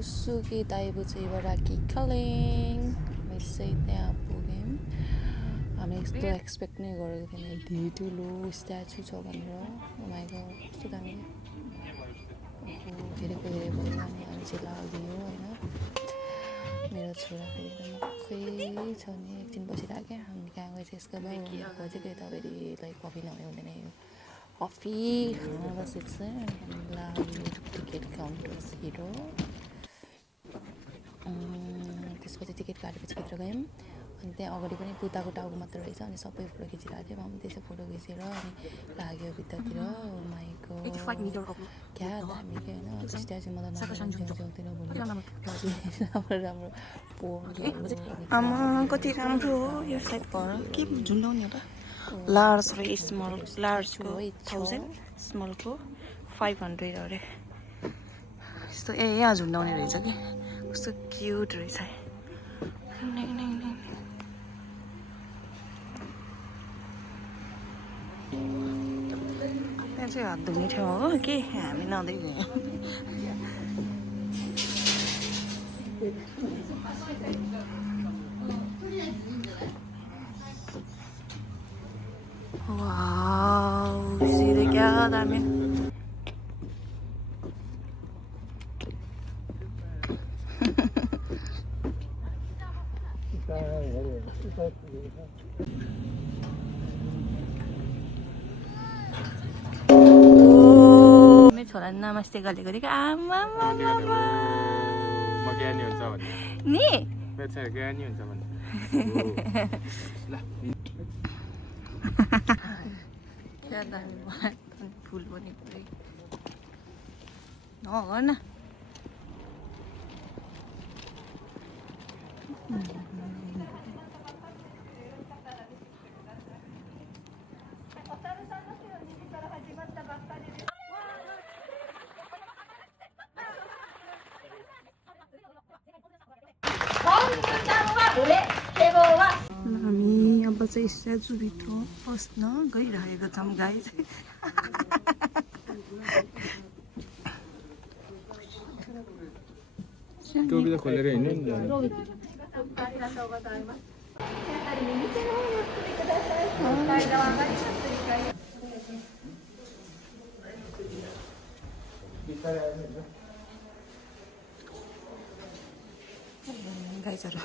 उस्सुकी दाइबुचीबाट किकलिङ हामी चाहिँ त्यहाँ पुग्यौँ हामी यस्तो एक्सपेक्ट नै गरेको थिएन यति ठुलो स्ट्याचु छ भनेर माइको कस्तो दामी धेरैको धेरै भयो अनि हामी चाहिँ लाग्यो होइन मेरो छोरा फेरि त मक्खै छ नि एकछिन बसिरहेको हामी कहाँ गएछ यसको बाउ चाहिँ यताखेरि लाइक कफी नभए हुँदैन यो कफी खान बसेको छ अनि हामी लाग्यो टिकट काउन्टरतिर त्यसपछि टिकट काटेपछि भित्र गयौँ अनि त्यहाँ अगाडि पनि बुद्धाको टाउको मात्र रहेछ अनि सबै फोटो खिचिरहेको थियो हामी त्यसै फोटो खिचेर अनि लाग्यो भित्रतिर माइको क्या दामी के होइन स्ट्याचुमा त नजाउँदैन भोलि राम्रो आमा कति राम्रो हो यो साइड के झुन्डाउने होला लार्ज र स्मल लार्जको 1000 स्मलको 500 अरे यस्तो यहाँ झुन्डाउने रहेछ कि कस्तो क्युट रहेछ त्यहाँ चाहिँ हात धुने ठाउँ हो कि हामी नदै गयौँ वाउ सीधे क्या दामी मेरो छोरा नमस्ते गरेको थियो कि आमा ज्ञानी हुन्छ भन्ने नि बेचारा ज्ञानी हुन्छ भन्ने क्या दामी फुल पनि पुरै हो न हामी अब चाहिँ स्ट्याचुभित्र पस्न गइरहेको छौँ गाइस टोपी त खोलेर हिँड्नु नि गाइसहरू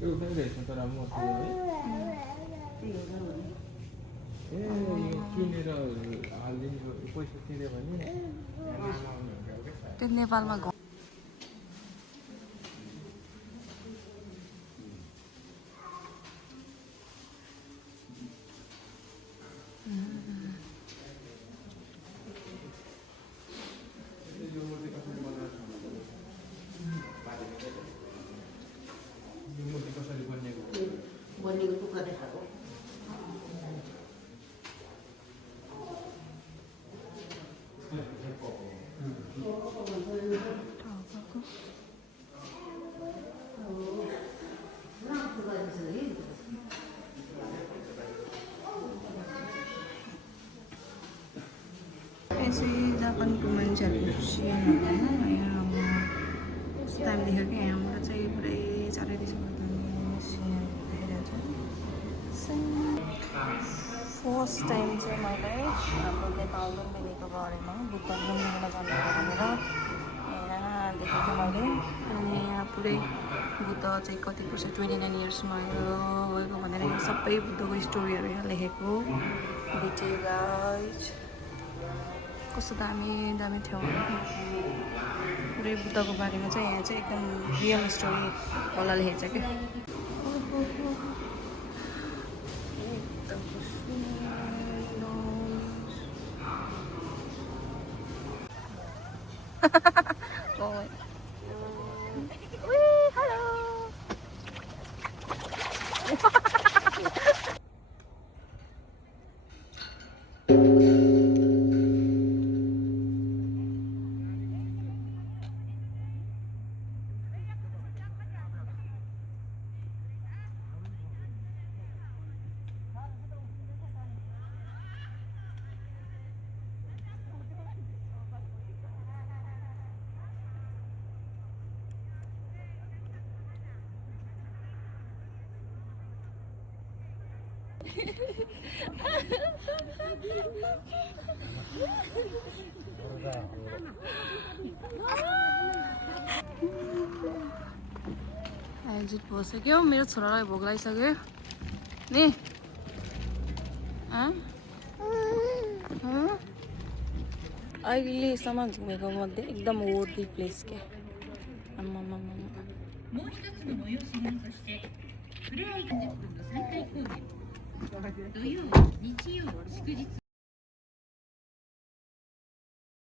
यो पनि रहेछ तर मस्तो है ए यो चुनेर हालिदिनु पैसा तिर्यो भने त्यो नेपालमा यसै जापानको मान्छेहरू यहाँ टाइम देख्यो कि यहाँबाट चाहिँ पुरै चारैतिरबाट फर्स्ट टाइम चाहिँ मैले हाम्रो नेपाल लुम्बिनीको बारेमा बुद्ध लुम्बिनीमा जानु भनेर यहाँ देखेको थिएँ मैले अनि यहाँ पुरै बुद्ध चाहिँ कति वर्ष 29 इयर्समा गएको भनेर यो सबै बुद्धको स्टोरीहरू यहाँ लेखेको बिटे गाइज कस्तो दामी दामी थियो पुरै बुद्धको बारेमा चाहिँ यहाँ चाहिँ एकदम रियल स्टोरी होला लेखेको छ क्या आयोजित भइसक्यो मेरो छोरालाई भोक लागिसक्यो नि अहिलेसम्म घुमेको मध्ये एकदम वर्दी प्लेस के आम्मा もう一つの催し物としてフレアイ30分の再開公演土曜日曜祝日